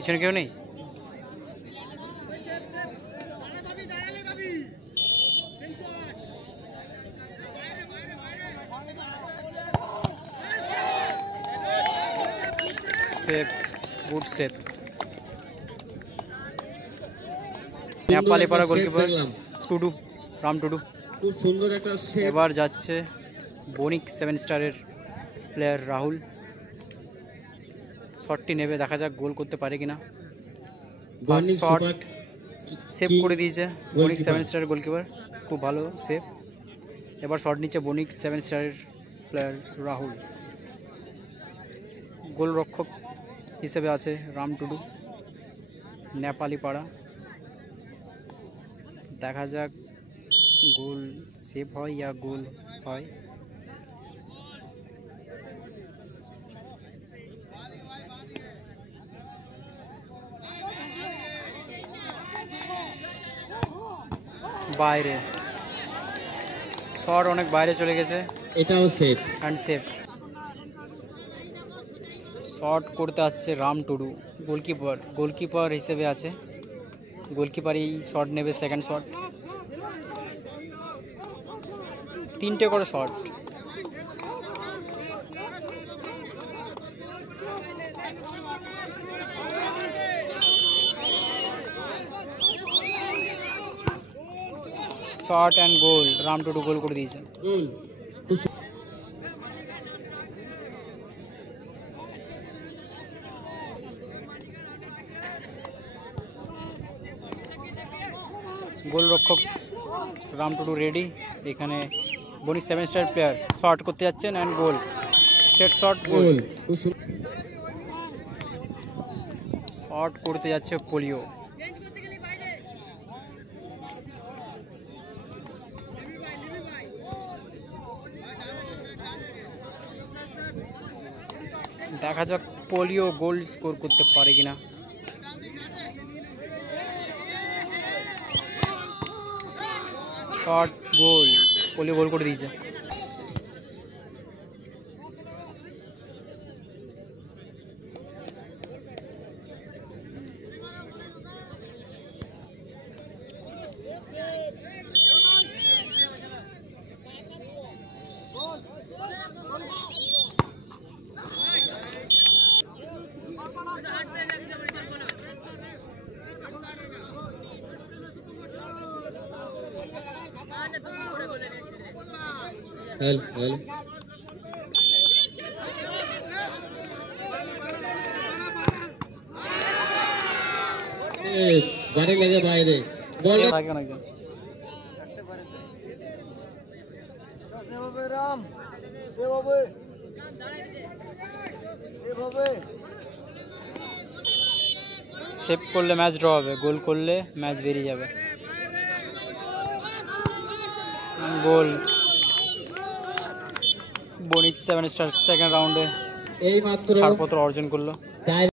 পিছনে কেউ নেই। Save, good save. নেপালি পাড়া গোলকিপার টুডু, রাম টুডু। খুব সুন্দর একটা সেভ। এবার যাচ্ছে বণিক 7 স্টারের প্লেয়ার রাহুল। শটটি নেবে, দেখা যাক গোল করতে পারে কিনা। শট সেভ করে দিয়েছে বণিক 7 স্টারের গোলকিপার, খুব ভালো সেভ। এবার শট নিচ্ছে বণিক 7 স্টারের প্লেয়ার রাহুল। গোলরক্ষক হিসেবে আছে রাম টুডু, নেপালি পাড়া। দেখা যাক গোল সেভ হয় या গোল হয়। বাইরে শট, অনেক বাইরে চলে গেছে। এটাও সেভ অ্যান্ড সেভ। শট করতে আসছে রাম টুডু, গোলকিপার হিসেবে আছে। গোলকিপারই শট নেবে, সেকেন্ড শট। 3টে করে শট। শট অ্যান্ড গোল, রাম টুডু গোল করে দিয়েছে। গোলরক্ষক রাম টুডু রেডি। এখানে বণিক 7 স্টার প্লেয়ার শট করতে যাচ্ছেন and goal, set shot, goal. Shot করতে যাচ্ছে পোলিও। দেখা যাক পোলিও গোল স্কোর করতে পারে কিনা। শট, গোল, পোলিও গোল করে দিয়েছে। বাড়ি লেগে বাইরে বল লাগে না। সেভ করলে ম্যাচ ড্র হবে, গোল করলে ম্যাচ বেরিয়ে যাবে। গোল, বণিক 7 স্টার সেকেন্ড রাউন্ডে এই মাত্র ছাড়পত্র অর্জন করলো।